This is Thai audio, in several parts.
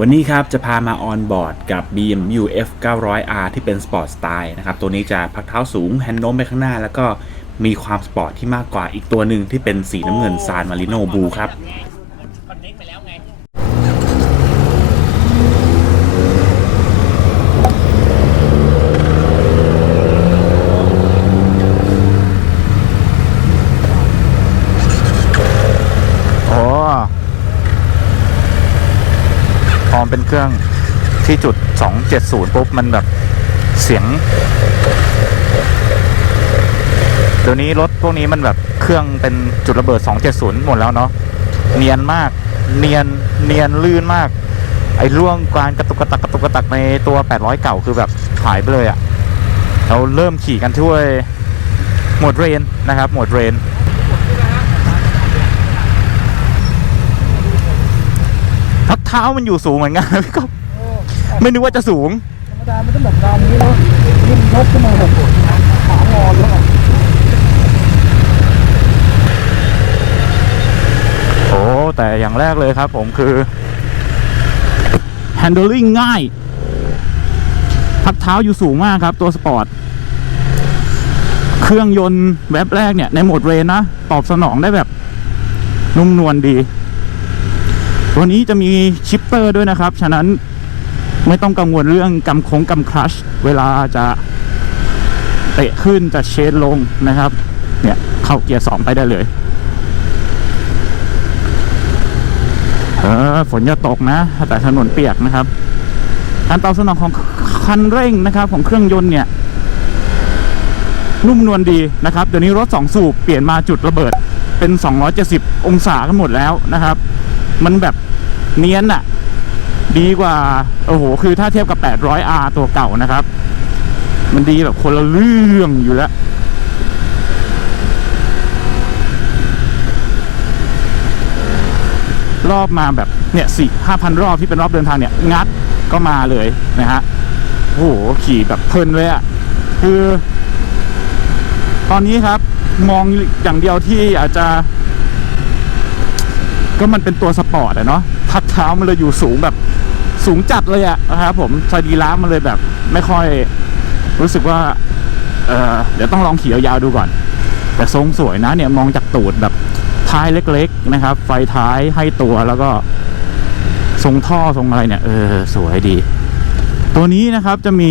วันนี้ครับจะพามาออนบอร์ดกับ BMW F 900R ที่เป็นสปอร์ตสไตล์นะครับ ตัวนี้จะพักเท้าสูงแฮนด์โน้มไปข้างหน้า แล้วก็มีความสปอร์ตที่มากกว่าอีกตัวหนึ่งที่เป็นสีน้ำเงินซานมาริโนบูครับ คอนเน็กไปแล้วไง โอ้พ อมเป็นเครื่องที่จุด 270 ปุ๊บ มันแบบเสียง เดี๋ยวนี้รถพวกนี้มันแบบเครื่องเป็นจุดระเบิด 270 หมดแล้วเนาะเนียนมาก เนียนเนียนลื่นมาก ไอ้ร่วงการกระตุกกระตักกระตุกกระตักในตัว 800 เก่าคือแบบหายไปเลยอะ่ะเราเริ่มขี่กันช่วยหมดเรนนะครับ หมดเรน พักเท้ามันอยู่สูงเหมือนกันพี่ก็ไม่นึกว่าจะสูงธรรมดามันต้องแบบดาวนี้เนาะนี่มันยกขึ้นมาแบบขางอแล้วอะโอ้แต่อย่างแรกเลยครับผมคือ handling ง่าย พักเท้าอยู่สูงมากครับตัวสปอร์ต เครื่องยนต์แวบแรกเนี่ย ในโหมดเรนนะ ตอบสนองได้แบบนุ่มนวลดี ตัวนี้จะมีชิปเตอร์ด้วยนะครับ ฉะนั้นไม่ต้องกังวลเรื่องกำโค้งกำคลัชเวลาจะเตะขึ้นจะเชนลงนะครับ เนี่ยเข้าเกียร์สองไปได้เลยเออฝนจะตกนะ แต่ถนนเปียกนะครับการตอบสนองของคันเร่งนะครับ ของเครื่องยนต์เนี่ย นุ่มนวลดีนะครับ เดี๋ยวนี้รถ 2 สูบเปลี่ยนมาจุดระเบิดเป็น 270 องศากันหมดแล้วนะครับ มันแบบเนียนอะดีกว่าโอ้โหคือถ้าเทียบกับ 800R ตัวเก่านะครับ มันดีแบบคนละเรื่องอยู่แล้วรอบมาแบบเนี่ยสี่ห้าพันรอบที่เป็นรอบเดินทางเนี่ย งัดก็มาเลยนะฮะโอ้โหขี่แบบเพลินเลยอะ่ะ คือ ตอนนี้ครับมองอย่างเดียวที่อาจจะ ก็มันเป็นตัวสปอร์ตอะเนาะพักเท้ามันเลยอยู่สูงแบบสูงจัดเลยอะนะครับผมสรีระมันเลยแบบ ไม่ค่อยรู้สึกว่าเออเดี๋ยวต้องลองขี่ยาวๆดูก่อน แต่ทรงสวยนะเนี่ยมองจากตูดแบบท้ายเล็ก ๆ นะครับ ไฟท้ายให้ตัวแล้วก็ ทรงท่อทรงอะไรเนี่ยเออสวยดี ตัวนี้นะครับจะมี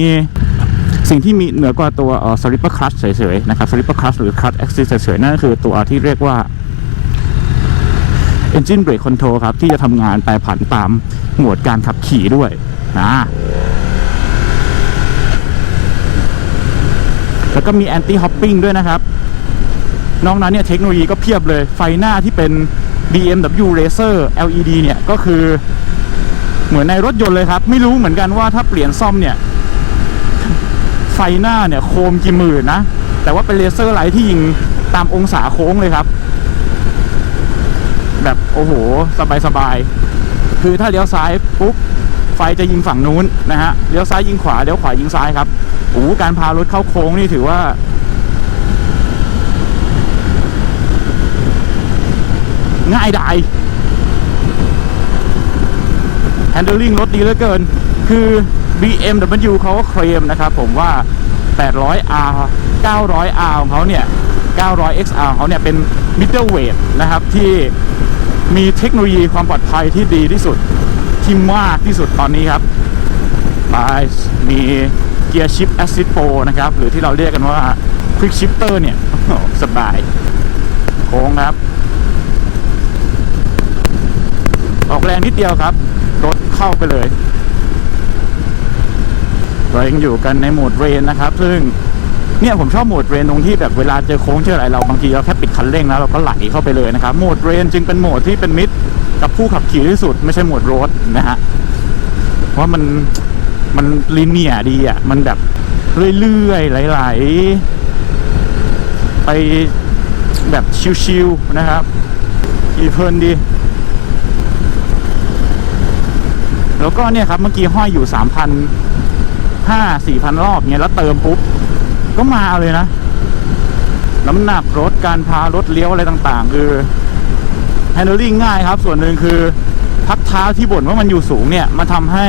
สิ่งที่มีเหนือกว่าตัวเอ่อ slipper clutch เฉยๆนะครับ slipper clutch หรือ clutch assist เฉยๆนั่นก็คือตัวที่เรียกว่า engine brake control ครับ ที่จะทำงานแปรผันตามโหมดการขับขี่ด้วยนะแล้วก็มี anti hopping ด้วยนะครับ นอกนั้นเนี่ยเทคโนโลยีก็เพียบเลยไฟหน้าที่เป็น BMW Racer LED เนี่ยก็คือเหมือนในรถยนต์เลยครับ ไม่รู้เหมือนกันว่าถ้าเปลี่ยนซ่อมเนี่ย ไฟหน้าเนี่ยโคมกี่หมื่นนะ แต่ว่าเป็นเลเซอร์ไลท์ที่ยิงตามองศาโค้งเลยครับ แบบโอ้โห สบายสบายๆคือถ้าเลี้ยวซ้ายปุ๊บไฟจะยิงฝั่งนู้นนะฮะเลี้ยวซ้ายยิงขวาเลี้ยวขวายิงซ้ายครับโอ้โหการพารถเข้าโค้งนี่ถือว่า ง่ายดาย handling รถดีเหลือเกิน คือ BMW เขาก็เคลมนะครับผมว่า 800R 900R ของเขาเนี่ย 900XR ของเขาเนี่ยเป็น middleweight นะครับที่มีเทคโนโลยีความปลอดภัยที่ดีที่สุดที่มากที่สุดตอนนี้ครับไปมีเกียร์ชิป Assist Pro นะครับ หรือที่เราเรียกกันว่า Quick Shifter เนี่ยสบายโค้งครับ ออกแรงนิดเดียวครับ รถเข้าไปเลย เรายังอยู่กันในโหมดเรนนะครับ ซึ่ง เนี่ยผมชอบโหมดเรนตรงที่แบบเวลาเจอโค้งเจออะไรเราบางทีเราแค่ปิดคันเร่งแล้วเราก็ไหลเข้าไปเลยนะครับโหมดเรนจึงเป็นโหมดที่เป็นมิตรกับผู้ขับขี่ที่สุด ไม่ใช่โหมดโรดนะฮะเพราะมันมันลิเนียดีอะมันแบบเรื่อยๆไหลๆไปแบบชิวๆนะครับขี่เพลินดีแล้วก็เนี่ยครับเมื่อกี้ห้อยอยู่สามพันห้าสี่พันรอบเงี้ยแล้วเติมปุ๊บ ก็มาเลยนะ น้ำหนักรถการพารถเลี้ยวอะไรต่างๆ คือ handling ง่ายครับ ส่วนหนึ่งคือพักเท้าที่บ่นว่ามันอยู่สูงเนี่ยมาทำให้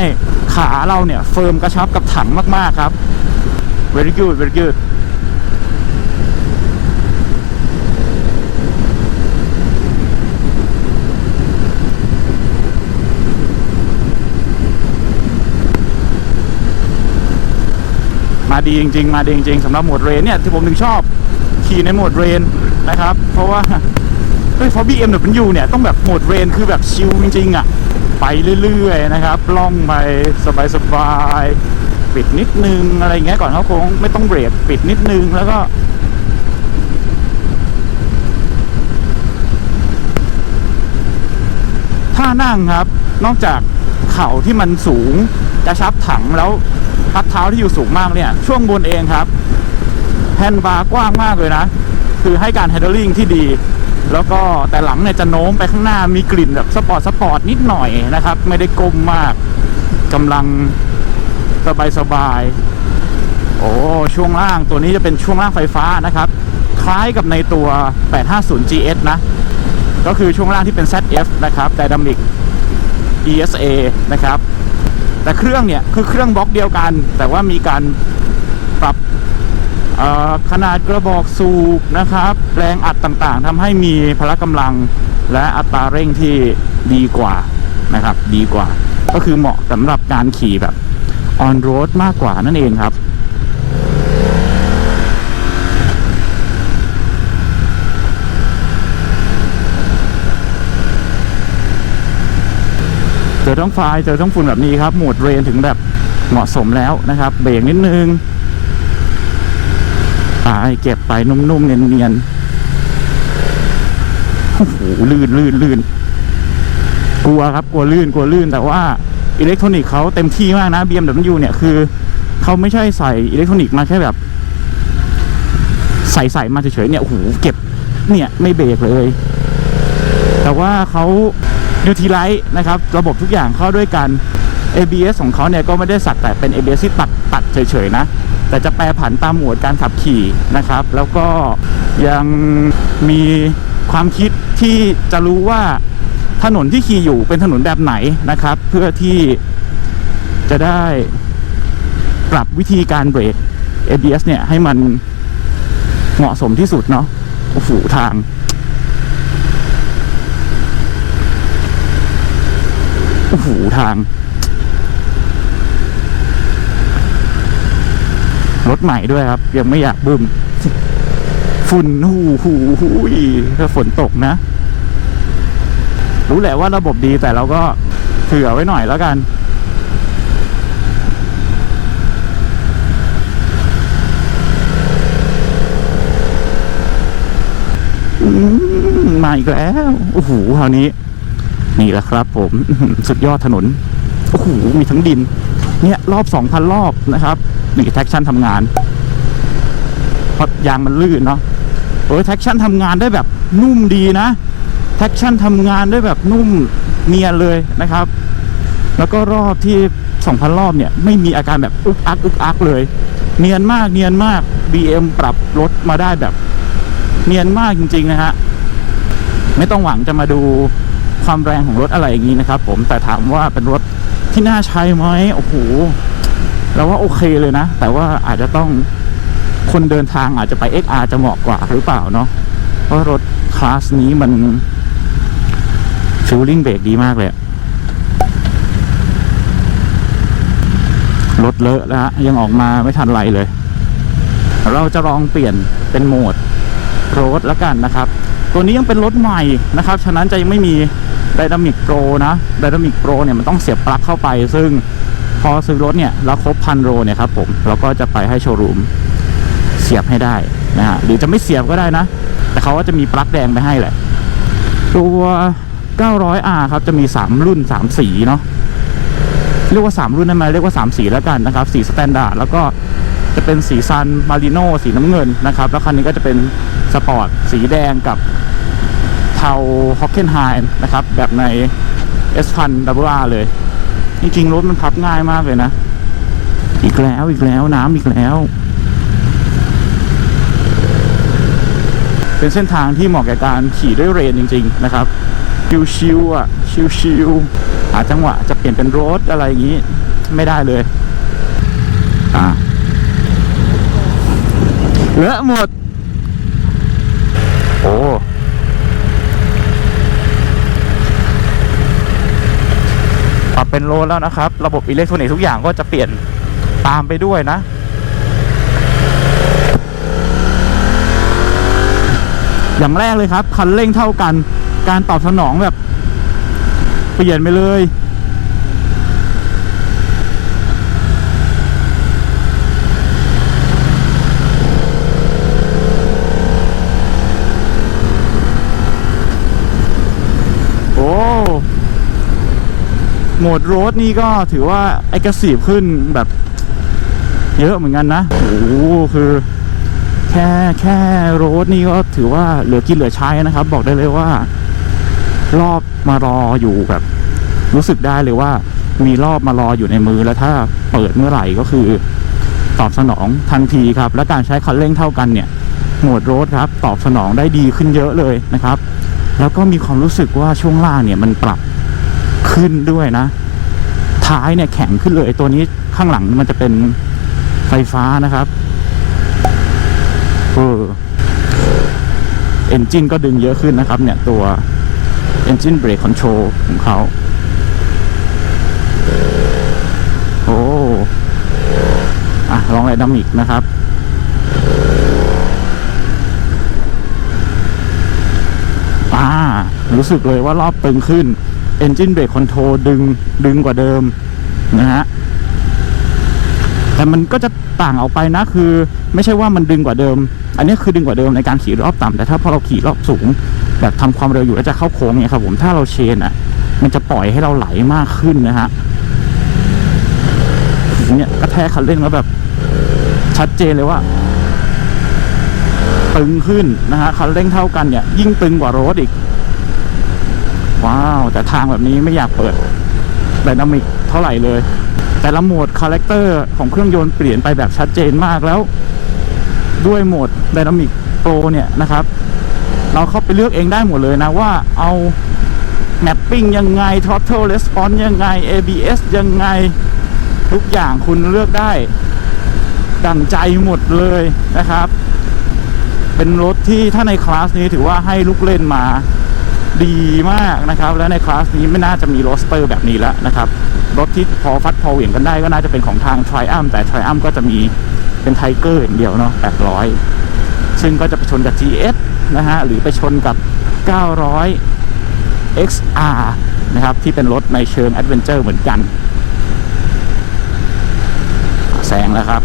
ขาเราเนี่ยเฟิร์มกระชับกับถังมากๆครับ very good very good ดีจริง ๆ มาดีจริงๆสำหรับโหมดเรนเนี่ยที่ผมถึงชอบขี่ในโหมดเรนนะครับ เพราะว่าเฮ้ยพอบีเพราะ BMW เนี่ยต้องแบบโหมดเรนคือแบบชิลจริงๆอะไปเรื่อยๆนะครับล่องไปสบายๆปิดนิดนึงอะไรเงี้ยก่อนเขาโค้งไม่ต้องเบรกปิดนิดนึงแล้วก็ท่านั่งครับ นอกจากเข่าที่มันสูงกระชับถังแล้ว พักเท้าที่อยู่สูงมากเนี่ย ช่วงบนเองครับแฮนด์บาร์กว้างมากเลยนะ คือให้การ handling ที่ดี แล้วก็แต่หลังเนี่ยจะโน้มไปข้างหน้ามีกลิ่นแบบสปอร์ตสปอร์ตนิดหน่อยนะครับ ไม่ได้กลมมากกำลังสบายสบายโอ้ช่วงล่างตัวนี้จะเป็นช่วงล่างไฟฟ้านะครับ คล้ายกับในตัว 850 GS นะ ก็คือช่วงล่างที่เป็น ZF นะครับ Dynamic ESA นะครับ แต่เครื่องเนี่ยคือเครื่องบล็อกเดียวกัน แต่ว่ามีการปรับขนาดกระบอกสูบนะครับแรงอัดต่างๆทำให้มีพละกำลังและอัตราเร่งที่ดีกว่านะครับ ดีกว่า ก็คือเหมาะสำหรับการขี่แบบออนโรดมากกว่านั่นเองครับ เจอท้องฟ้าเจอท้องฝุ่นแบบนี้ครับโหมดเรนถึงแบบเหมาะสมแล้วนะครับ เบรกนิดนึงไปเก็บไปนุ่มๆเนียนๆโอ้โหลื่นลื่นลื่นกลัวครับกลัวลื่นกลัวลื่น แต่ว่าอิเล็กทรอนิกส์เขาเต็มที่มากนะ BMW เนี่ยคือเขาไม่ใช่ใส่อิเล็กทรอนิกส์มาแค่แบบ ใส่ใส่มาเฉยๆเนี่ยโอ้โหเก็บเนี่ยไม่เบรกเลย แต่ว่าเขา นิวทีไลท์นะครับ ระบบทุกอย่างเข้าด้วยกัน ABS ของเขาเนี่ยก็ไม่ได้สักแต่เป็น ABS ที่ตัดตัดเฉยๆนะ แต่จะแปรผันตามหมวดการขับขี่นะครับ แล้วก็ยังมีความคิดที่จะรู้ว่าถนนที่ขี่อยู่เป็นถนนแบบไหนนะครับ เพื่อที่จะได้ปรับวิธีการเบรก ABS เนี่ยให้มันเหมาะสมที่สุดเนาะโอ้โหทาง โอ้โหทาง รถใหม่ด้วยครับ ยังไม่อยากบึ้มฝุ่นหูหูหูถ้าฝนตกนะ รู้แหละว่าระบบดีแต่เราก็เผื่อไว้หน่อยแล้วกันมมาอีกแล้ว โอ้โหคราวนี้ นี่แหละครับผมสุดยอดถนนโอ้โหมีทั้งดิน เนี่ยรอบ2,000รอบนะครับหนี่งแท็กชั่นทำงานเพราะยางมันลื่นเนาะโอ้ยแท็กชั่นทำงานได้แบบนุ่มดีนะแท็กชั่นทำงานได้แบบนุ่มเนียนเลยนะครับ แล้วก็รอบที่2,000รอบเนี่ย ไม่มีอาการแบบอึกอักอึกอักเลย เนียนมากเนียนมาก BM ปรับรถมาได้แบบ เนียนมากจริง ๆ นะฮะไม่ต้องหวังจะมาดู ความแรงของรถอะไรอย่างนี้นะครับ ผมแต่ถามว่าเป็นรถที่น่าใช้ไหมโอ้โหเราว่าโอเคเลยนะ แต่ว่าอาจจะต้องคนเดินทางอาจจะไป XR จะเหมาะกว่าหรือเปล่าเนาะเพราะรถคลาสนี้มันฟิลลิ่งเบรกดีมากเลยรถเลอะแล้วฮะยังออกมาไม่ทันไรเลย เราจะลองเปลี่ยนเป็นโหมดโรดแล้วกันนะครับ ตัวนี้ยังเป็นรถใหม่นะครับ ฉะนั้นจะยังไม่มี Dynamic Pro นะ Dynamic Pro เนี่ยมันต้องเสียบปลั๊กเข้าไป ซึ่งพอซื้อรถเนี่ยเราครบพันโรเนี่ยครับผมเราก็จะไปให้โชว์รูมเสียบให้ได้นะฮะหรือจะไม่เสียบก็ได้นะ แต่เขาก็จะมีปลั๊กแดงไปให้แหละ ตัว 900R ครับจะมี 3 รุ่น 3 สีเนาะเรียกว่า 3 รุ่นได้ไหมเรียกว่า 3 สีแล้วกันนะครับ สีสแตนดาร์ดแล้วก็จะเป็นสีซันมาริโนสีน้ำเงินนะครับ แล้วคันนี้ก็จะเป็นสปอร์ตสีแดงกับ ทาฮอกเกนไฮนะครับ แบบใน S พัน WR เลย จริงๆ รถมันพับง่ายมากเลยนะ อีกแล้วอีกแล้วน้ำอีกแล้ว เป็นเส้นทางที่เหมาะแก่การขี่ด้วยเรนจริง ๆ นะครับ ชิวๆอะ ชิวๆหาจังหวะจะเปลี่ยนเป็นรดอะไรอย่างนี้ ไม่ได้เลย อ่าเลอะหมด โอ้ปรับ เป็นโลแล้วนะครับ ระบบอิเล็กทรอนิกส์ทุกอย่างก็จะเปลี่ยนตามไปด้วยนะ อย่างแรกเลยครับ คันเร่งเท่ากัน การตอบสนองแบบ เปลี่ยนไปเลย โอ้ โหม ดโรดนี่ก็ถือว่าไอกระสีขึ้นแบบเยอะเหมือนกันนะ โอ้โหคือ แค่แค่โรดนี่ก็ถือว่าเหลือกินเหลือใช้นะครับ บอกได้เลยว่า รอบมารออยู่แบบ รู้สึกได้เลยว่า มีรอบมารออยู่ในมือแล้วถ้าเปิดเมื่อไหร่ก็คือตอบสนองทันทีครับ และการใช้คันเร่งเท่ากันเนี่ย โหมดโรดครับ ตอบสนองได้ดีขึ้นเยอะเลยนะครับ แล้วก็มีความรู้สึกว่าช่วงล่างเนี่ยมันปรับ ขึ้นด้วยนะ ท้ายเนี่ยแข็งขึ้นเลยตัวนี้ข้างหลังมันจะเป็นไฟฟ้านะครับเออเอนจินก็ดึงเยอะขึ้นนะครับ เนี่ยตัว Engine Brake Control ของเขา โอ้อะลองไดนามิกนะครับ อ่า รู้สึกเลยว่ารอบตึงขึ้น Engine Brake Control ดึงดึงกว่าเดิมนะฮะแต่มันก็จะต่างออกไปนะคือ ไม่ใช่ว่ามันดึงกว่าเดิม อันนี้คือดึงกว่าเดิมในการขี่รอบต่ำแต่ถ้าพอเราขี่รอบสูง แบบทำความเร็วอยู่แล้วจะเข้าโค้งเนี่ยครับผมถ้าเราเชนอะ มันจะปล่อยให้เราไหลมากขึ้นนะฮะเนี่ยกระแทกคันเร่งแล้วแบบ ชัดเจนเลยว่า ตึงขึ้นนะฮะคันเร่งเท่ากันเนี่ย ยิ่งตึงกว่ารถอีก ว้าว แต่ทางแบบนี้ไม่อยากเปิดไดนามิกเท่าไหร่เลย แต่ละโหมดคาแรคเตอร์ของเครื่องยนต์เปลี่ยนไปแบบชัดเจนมากแล้ว ด้วยโหมดไดนามิกโปรเนี่ยนะครับ เราเข้าไปเลือกเองได้หมดเลยนะว่าเอา mapping ยังไง throttle response ยังไง ABS ยังไง ทุกอย่างคุณเลือกได้ ดั่งใจหมดเลยนะครับ เป็นรถที่ถ้าในคลาสนี้ถือว่าให้ลูกเล่นมา ดีมากนะครับ และในคลาสนี้ไม่น่าจะมีโรสเตอร์แบบนี้แล้วนะครับ รถที่พอฟัดพอเหวี่ยงกันได้ก็น่าจะเป็นของทาง Triumph แต่ Triumph ก็จะมีเป็นไทเกอร์อย่างเดียวเนาะ800 ซึ่งก็จะไปชนกับ GS นะฮะ หรือไปชนกับ 900 XR นะครับ ที่เป็นรถในเชิงแอดเวนเจอร์เหมือนกัน แซงแล้วครับ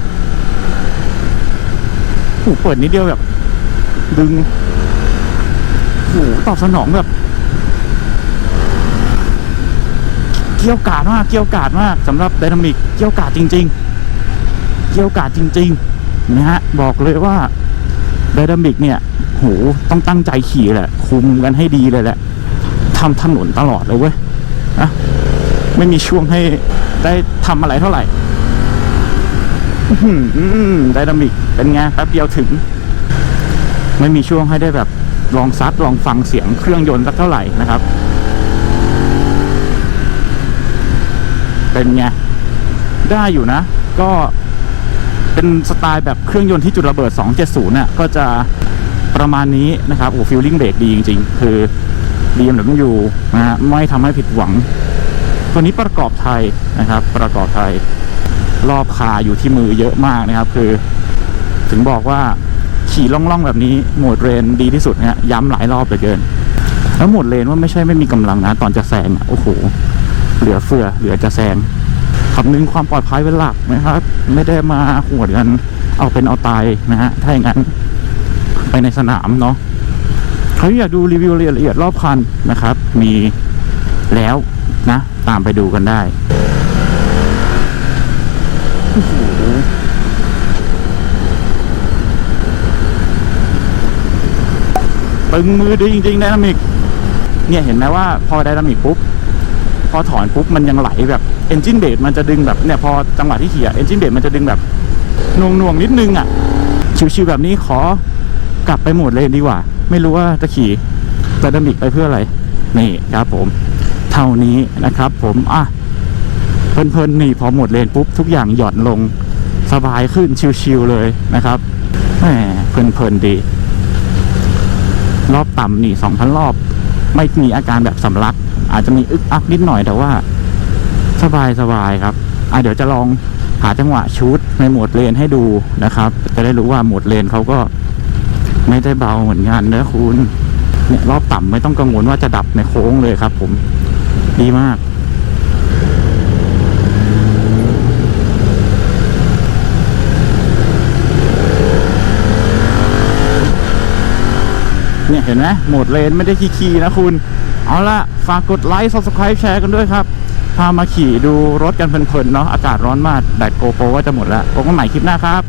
เปิดนิดเดียวแบบดึง โหตอบสนองแบบ เกี่ยวกาดมากเกี่ยวกาดมากสำหรับไดนามิกเกี่ยวกาดจริง ๆ เกี่ยวกาดจริงๆนะฮะบอกเลยว่าไดนามิกเนี่ยโหต้องตั้งใจขี่แหละ คุมกันให้ดีเลยแหละทำถนนตลอดเลยเว้ยนะไม่มีช่วงให้ได้ทำอะไรเท่าไหร่ไดนามิกเป็นไงแป๊บเดียวถึง ไม่มีช่วงให้ได้แบบ ลองซัดลองฟังเสียงเครื่องยนต์สักเท่าไหร่นะครับ เป็นไง ได้อยู่นะ ก็เป็นสไตล์แบบเครื่องยนต์ที่จุดระเบิด 270น่ะก็จะประมาณนี้นะครับโอ้ฟิลลิ่งเบรกดีจริง ๆ คือ BMW นะฮะไม่ทำให้ผิดหวัง ตัวนี้ประกอบไทยนะครับ ประกอบไทยรอบคาอยู่ที่มือเยอะมากนะครับ คือ ถึงบอกว่า ขี่ล่องๆแบบนี้โหมดเรนดีที่สุดนะฮะย้ำหลายรอบเหลือเกิน แล้วโหมดเลนว่าไม่ใช่ไม่มีกำลังนะ ตอนจะแซงโอ้โห เหลือเฟือเหลือจะแซงคำนึงความปลอดภัยเป็นหลักนะครับ ไม่ได้มาหวดกันเอาเป็นเอาตายนะฮะถ้าอย่างนั้นไปในสนามเนาะใครอยากดูรีวิวรายละเอียดรอบคันนะครับ มีแล้วนะ ตามไปดูกันได้โอ้โห ตึงมือดีจริงๆไดนามิกเนี่ยเห็นไหมว่าพอไดนามิกปุ๊บ พอถอนปุ๊บมันยังไหลแบบเอนจินเบรมันจะดึงแบบเนี่ยพอจังหวะที่ขี่เอนจินเบรมันจะดึงแบบน่วงน่วงๆนิดนึงอะ ชิวๆแบบนี้ขอกลับไปหมดเลนดีกว่า ไม่รู้ว่าจะขี่ไดนามิกไปเพื่ออะไร นี่ครับผมเท่านี้นะครับ ผมอะเพลินๆนี่พอหมดเลนปุ๊บทุกอย่างหย่อนลงสบายขึ้นชิวๆเลยนะครับแหมเพลินๆดี รอบต่ำนี่สองพันรอบ ไม่มีอาการแบบสำลัก อาจจะมีอึกอักนิดหน่อยแต่ว่า สบายสบายครับอะเดี๋ยวจะลองหาจังหวะชุดในโหมดเลนให้ดูนะครับ จะได้รู้ว่าโหมดเลนเขาก็ไม่ได้เบาเหมือนกันนะคุณเนี่ยรอบต่ำไม่ต้องกังวลว่าจะดับในโค้งเลยครับ ผมดีมาก เนี่ยเห็นไหมโหมดเลนไม่ได้ขี้ๆนะคุณ เอาละฝากกดไลค์ subscribe แชร์กันด้วยครับ พามาขี่ดูรถกันเพลินๆเนาะอากาศร้อนมากแบตโกโปรว่าจะหมดแล้วพบกันใหม่คลิปหน้าครับ